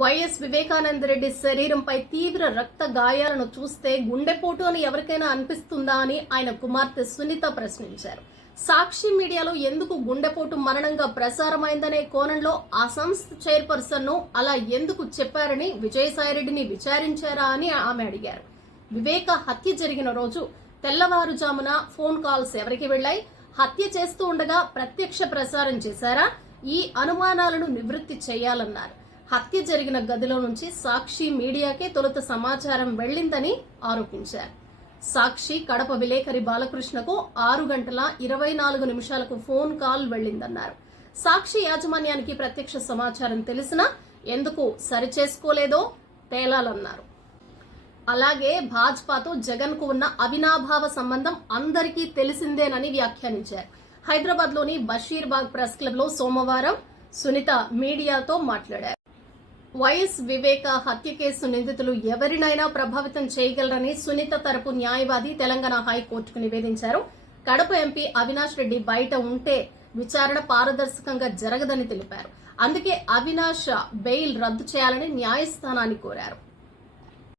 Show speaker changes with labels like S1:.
S1: YS Vivekananda Reddy శరీరంపై తీవ్ర రక్త గాయాలను చూస్తే గుండెపోటు అని ఎవరికైనా అనిపిస్తుందా అని ఆయన కుమార్తె సునీత ప్రశ్నించారు. సాక్షి మీడియాలో ఎందుకు గుండెపోటు మరణంగా ప్రసారమైందనే కోణంలో ఆ సంస్థ చైర్పర్సన్ను అలా ఎందుకు చెప్పారని విజయసాయిరెడ్డిని విచారించారా అని ఆమె అడిగారు. వివేక హత్య జరిగిన రోజు తెల్లవారుజామున ఫోన్ కాల్స్ ఎవరికి వెళ్ళాయి? హత్య చేస్తూ ఉండగా ప్రత్యక్ష ప్రసారం చేశారా? ఈ అనుమానాలను నివృత్తి చేయాలన్నారు. హత్య జరిగిన గదిలో నుంచి సాక్షి మీడియాకే తొలుత సమాచారం వెళ్ళిందని ఆరోపించారు. సాక్షి కడప విలేకరి బాలకృష్ణకు ఆరు గంటల ఇరవై నాలుగు నిమిషాలకు ఫోన్ కాల్ వెళ్ళిందన్నారు. సాక్షి యాజమాన్యానికి ప్రత్యక్ష సమాచారం తెలిసినా ఎందుకు సరిచేసుకోలేదో తేలాలన్నారు. అలాగే భాజపాతో జగన్కు ఉన్న అవినాభావ సంబంధం అందరికీ తెలిసిందేనని వ్యాఖ్యానించారు. హైదరాబాద్లోని బషీర్బాగ్ ప్రెస్ క్లబ్లో సోమవారం సునీత మీడియాతో మాట్లాడారు. వైఎస్ వివేక హత్య కేసు నిందితులు ఎవరినైనా ప్రభావితం చేయగలరని సునీత తరపు న్యాయవాది తెలంగాణ హైకోర్టుకు నివేదించారు. కడప ఎంపీ అవినాష్ రెడ్డి బయట ఉంటే విచారణ పారదర్శకంగా జరగదని తెలిపారు. అందుకే అవినాష్ బెయిల్ రద్దు చేయాలని న్యాయస్థానాన్ని కోరారు.